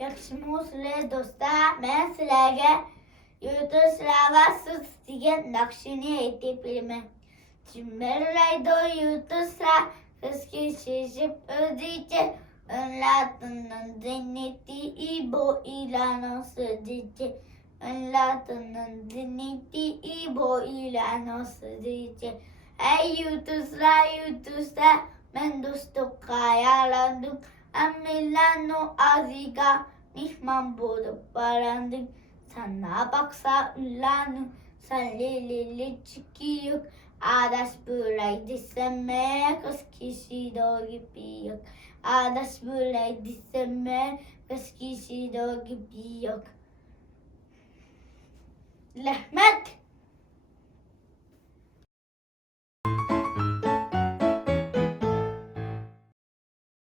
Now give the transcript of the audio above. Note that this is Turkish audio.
Yakışmusle dosta meslege Yutuslava sustige nakşini eti pilme Cimmerlaydo yutusla Kıski şişip ödeyce Önlatının zinneti ibo ilano sıdıcı Önlatının zinneti ibo ilano sıdıcı Ey yutusla ben dostuk hayalandım Amilano aziga mihman bulup barandık Sana baksa ulanım sen lili çıkıyor Adas burayı diseme kız kişi de gibi yok Adas burayı diseme kız kişi de gibi yok Lehmet